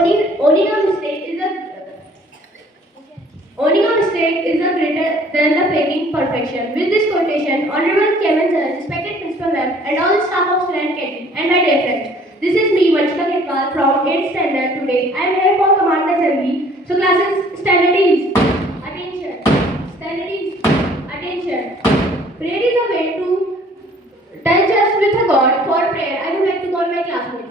owning a mistake is a greater than the faking perfection. With this quotation, Honorable Chairman Sir, respected Principal Ma'am, and all the staff of Student Canteen, and my dear friends, this is me, Vanshika Ketwal from 8th standard today. I am here for command the assembly. So classes, standard is attention. Standard is attention. Prayer is a way to touch us with a God. For prayer, I would like to call my classmates.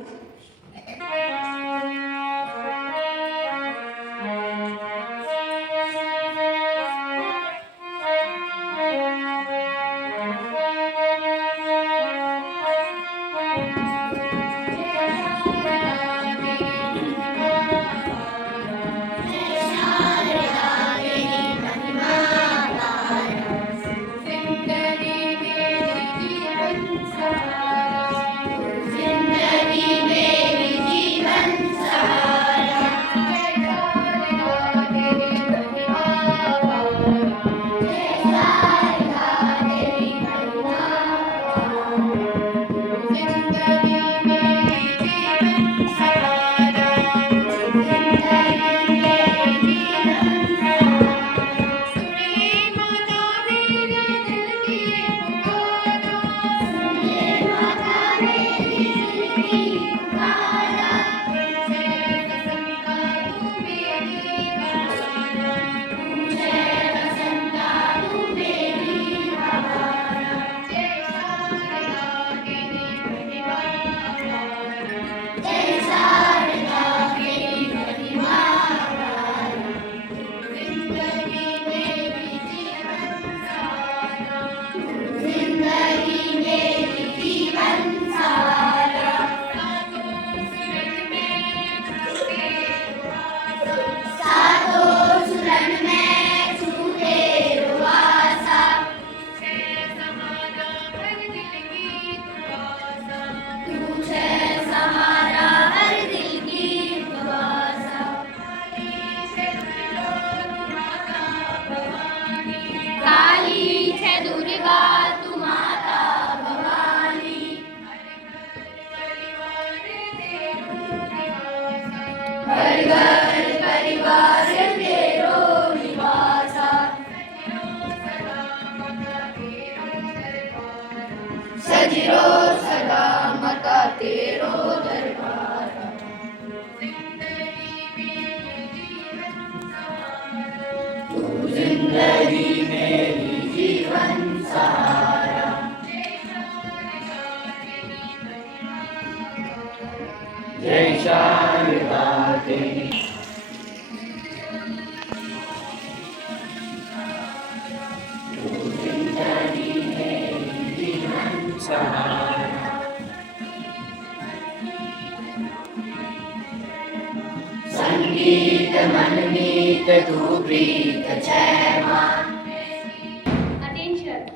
Attention.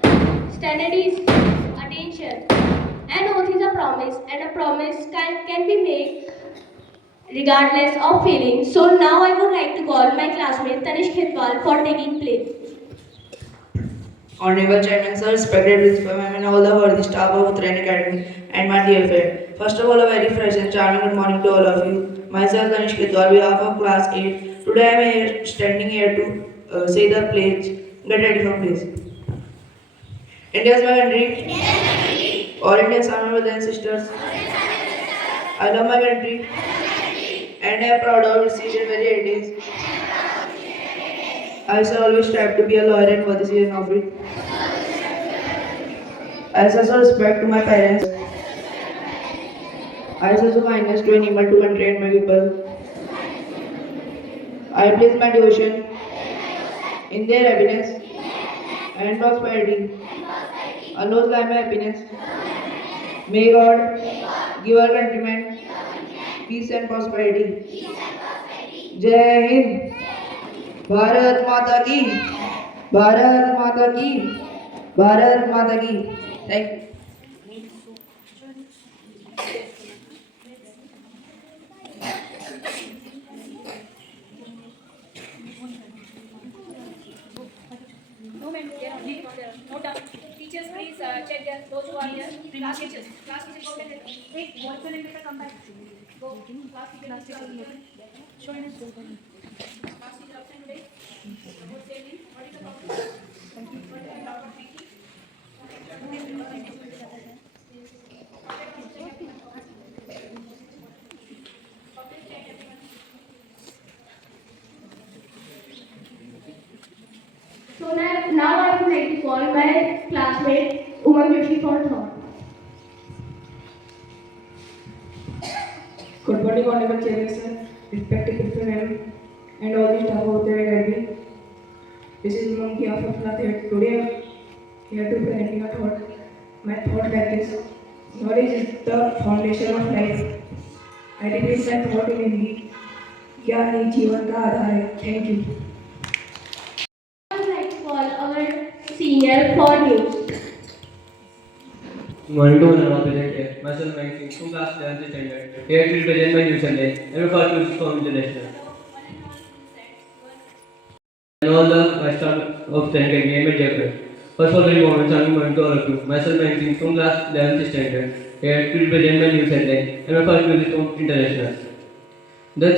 Standard is attention. An oath is a promise, and a promise can be made regardless of feelings. So now I would like to call my classmate Tanish Khitwal for taking place. Honorable Chairman Sir, respected Principal Ma'am, and all the worthy staff of Uttarayan Academy, and my dear friend. First of all, a very fresh and charming good morning to all of you. Myself, Tanish Khitwal, on behalf of Class 8. Today I am here, standing here to say the pledge. Get ready for please. India is my country. All Indians are my brothers and sisters. I love my country. And I am proud of its each and every heritage. I shall always strive to be a lawyer and worthy citizen of it. I shall show respect to my parents. I shall show kindness to animal, to country and my people. I place my devotion in their happiness and prosperity. Allah lie my happiness. May God give our countrymen peace and prosperity. Jai Hind. Bharat माता की, भारत माता की, भारत माता की. Thank you. No, ma'am, there are no down. Teachers, please check those who are here. So now I would like to call my classmate Umang Joshi for a thought. Good morning, Honorable Chairperson, respected principal ma'am, and all the staff of the academy. This is Umang here from class 8. Today I am here to present you a thought. My thought like this: knowledge is the foundation of life. I repeat my thought in Hindi. ज्ञान ही जीवन का आधार है. Thank you. I would like to call our senior for news. Morning to all present here. Myself Mike Singh from class 11th standard. Here to present my news Sunday and my first news from international. And all the staff of standard game and Japan. First of all, very warm and charming morning to all of you. Myself Mike Singh from class 11th standard. Here to present my news Sunday and my first news from international. The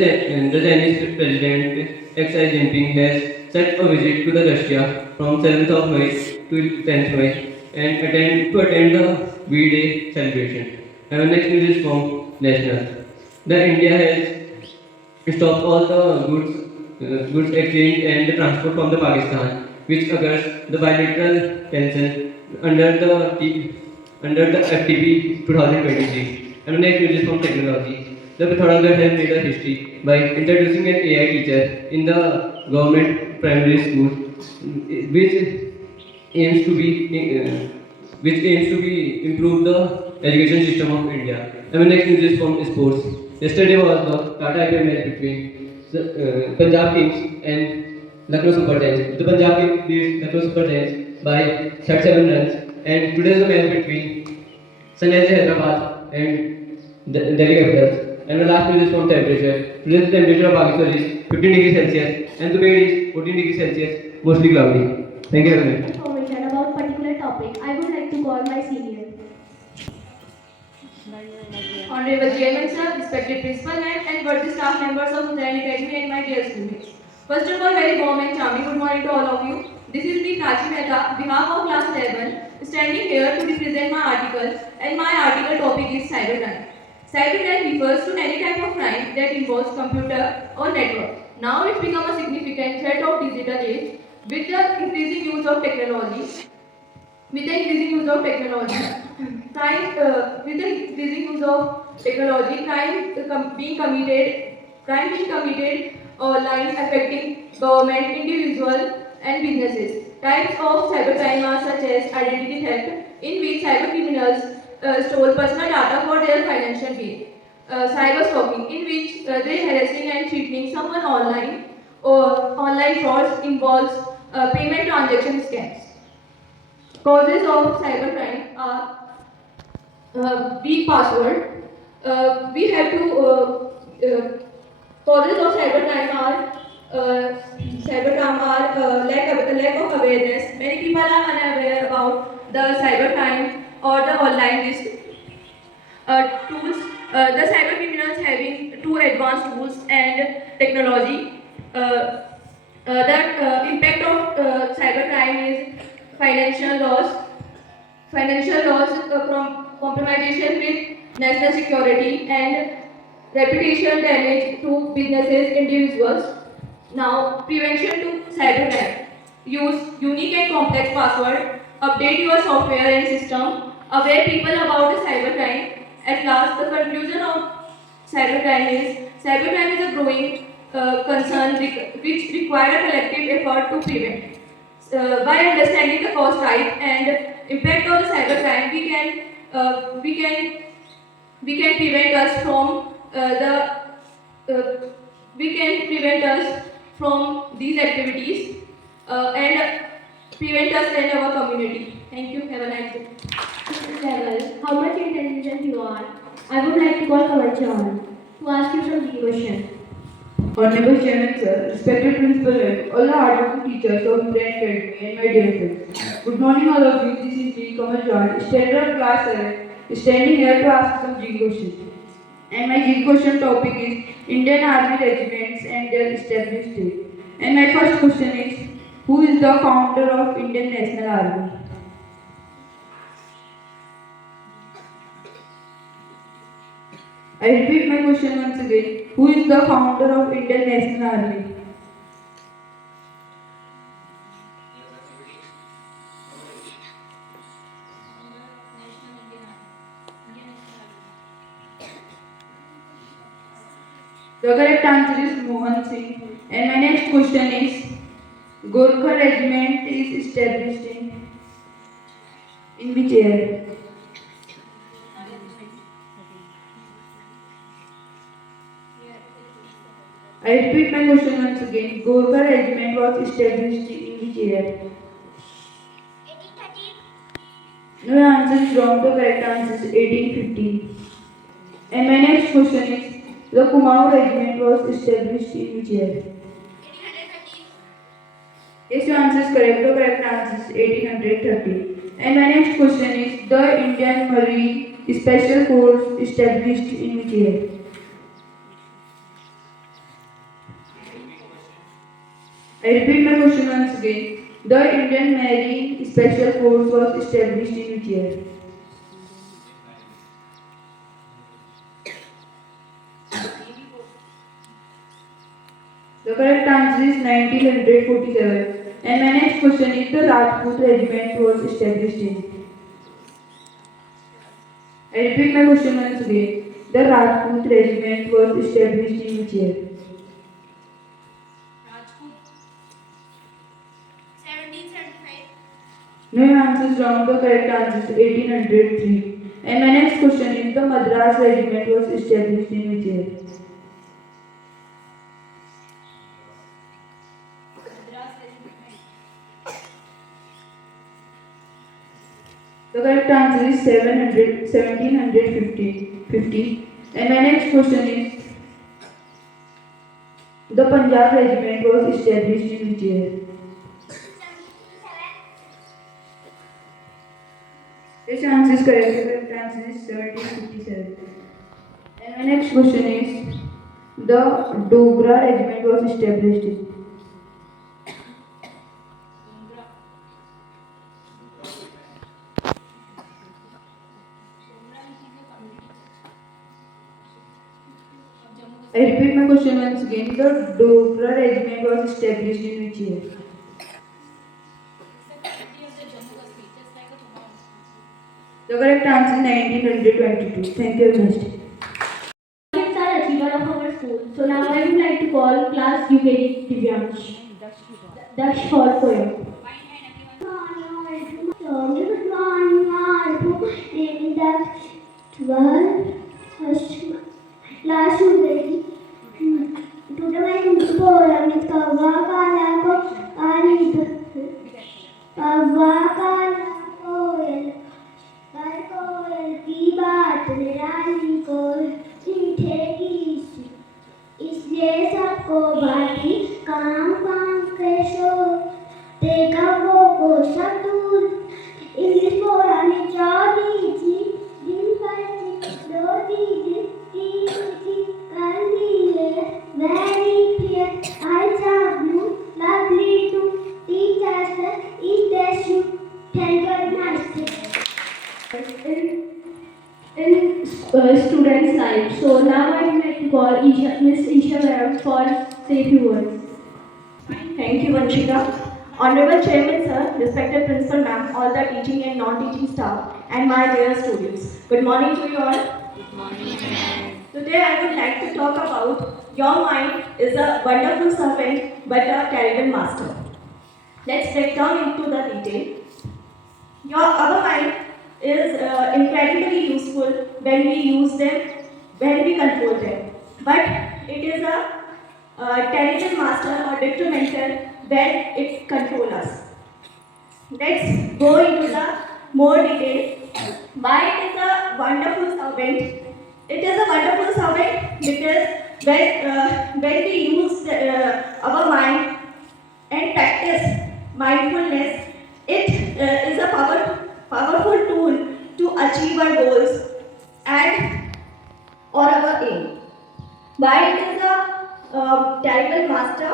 Chinese President Xi Jinping has set a visit to the Russia from 7th of May to 10th May and attend the V-Day celebration. And next news is from national. The India has stopped all the goods exchange and the transport from the Pakistan, which occurs the bilateral tension under the FTP 2023. And next news is from technology. The Pythagoras has made a history by introducing an AI teacher in the government primary school, which aims to be improve the education system of India. And the next news is from sports. Yesterday was the Tata IPL match between the Punjab Kings and Lucknow Super Giants. The Punjab Kings beat Lucknow Super Giants by 37 runs. And today is the match between Sunrisers Hyderabad and Delhi Capitals. And the last news is from temperature. Today's temperature of Pakistan is 15 degrees Celsius and the wind is 14 degrees Celsius, mostly cloudy. Thank you very much. Information about particular topic. I would like to call my senior. Honorable Chairman Sir, respected Principal Ma'am and worthy staff members of Uttarayan Academy and my dear students. First of all, very warm and charming good morning to all of you. This is me Prachi Mehta, behalf of class 11, standing here to represent my article, and my article topic is cybercrime. Cybercrime refers to any type of crime that involves computer or network. Now it's become a significant threat of digital age with the increasing use of technology. Crime being committed online affecting government, individual and businesses. Types of cybercrime are such as identity theft, in which cyber criminals stole personal data for their financial gain. Cyber stalking, in which they harassing and threatening someone online, or online frauds involves payment transaction scams. Causes of cybercrime are weak password. We have to causes of cybercrime are lack of awareness. Many people are unaware about the cybercrime or the online risk. Tools. The cyber criminals having two advanced tools and technology. The impact of cybercrime is financial loss from compromisation with national security and reputation damage to businesses, individuals. Now, prevention to cybercrime. Use unique and complex password. Update your software and system. Aware people about the cybercrime. At last, the conclusion of cybercrime is a growing concern which require a collective effort to prevent. By understanding the cause type and impact of the cybercrime, we can prevent us from these activities and prevent us and our community. Thank you. Have a nice day. Level, how much intelligent you are. I would like to call Kamal Chauhan to ask you some question. Honorable Chairman Sir, respected Principal Ma'am, all the hardworking teachers of Uttarayan Academy and my dear friends. Good morning all of you. This is me, Kamal Chauhan, standard of class 7, standing here to ask some G question. And my G question topic is Indian Army regiments and their established date. And my first question is, who is the founder of Indian National Army? I repeat my question once again. Who is the founder of Indian National Army? The correct answer is Mohan Singh. And my next question is, Gorkha regiment is established in which year? I repeat my question once again. Gorkha regiment was established in which year? No, your answer is wrong. The correct answer is 1815. And my next question is, the Kumaon regiment was established in which year? Yes, your answer is correct. The correct answer is 1830. And my next question is, the Indian Marine Special Force established in which year? I repeat my question once again. The Indian Marine Special Force was established in which year? The correct answer is 1947. And my next question is, the Rajput regiment was established in? I repeat my question once again. The Rajput regiment was established in which year? No, your answer is wrong. The correct answer is 1803. And my next question is, the Madras regiment was established in which year? The correct answer is 1750. And my next question is, the Punjab regiment was established in which year? This answer is correct. The correct answer is 1757. And my next question is, the Dogra regiment was established in? I repeat my question once again. The Dogra regiment was established in which year? The correct answer is 1922. Thank you very much. Kids are achiever of our school. So now I would like to call class UKG Divyansh. Daksh for poem. Good morning, all. Name is Daksh. 12 first class UKG. Today my poem is Kavva Kala Ko Anid. Kavva Kala Koyal. पर कोयल की बात निराली को चिट्ठेगी इसलिए सबको बाटी काम काम के शोर देखा वो सब दूर इंग्लिश बोला ने चौड़ी थी दिन पर थी दो दीदी तीन थी कर लिए very clear eyes are blue lovely too teachers eat their shoe thank you nice in students' life. So now I would like to call Miss Isha Varam for say a few words. Thank you, Vanshika. Honorable Chairman, sir, respected Principal Ma'am, all the teaching and non-teaching staff, and my dear students. Good morning to you all. Good morning. Today I would like to talk about your mind is a wonderful servant but a terrible master. Let's break down into the detail. Our mind is incredibly useful when we use them, when we control them. But it is a terrible master or detrimental when it controls us. Let's go into the more detail. Why it is a wonderful servant? It is a wonderful servant because when we use our mind and practice mindfulness, it is a powerful tool to achieve our goals and or our aim. Why it is a terrible master?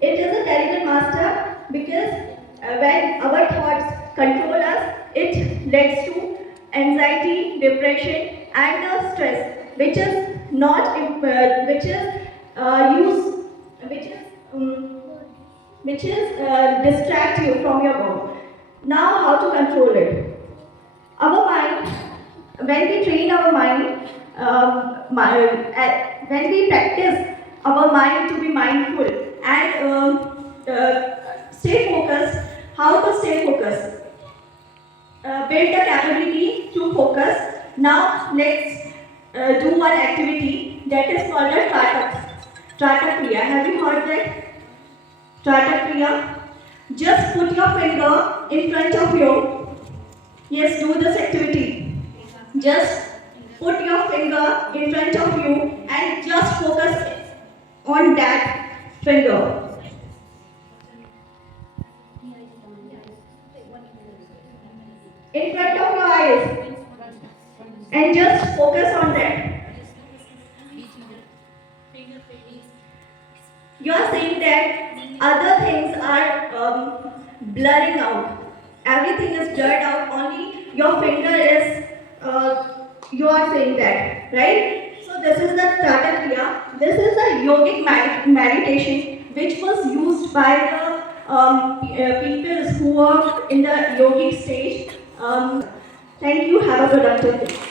It is a terrible master because when our thoughts control us, it leads to anxiety, depression, and stress, which is not which is use which is distract you from your goal. Now, how to control it? Our mind, when we train our mind, when we practice our mind to be mindful and stay focused, how to stay focused? Build the capability to focus. Now, let's do one activity that is called a Trata Kriya. Have you heard that? Trata Kriya. Just put your finger in front of you. Yes, do this activity. Just put your finger in front of you and just focus on that finger. In front of your eyes. And just focus on that. You are saying that other things are blurring out. Everything is blurred out, only your finger is, you are saying that, right? So this is the Trata Kriya. This is the yogic meditation which was used by the people who were in the yogic stage. Thank you, have a productive day.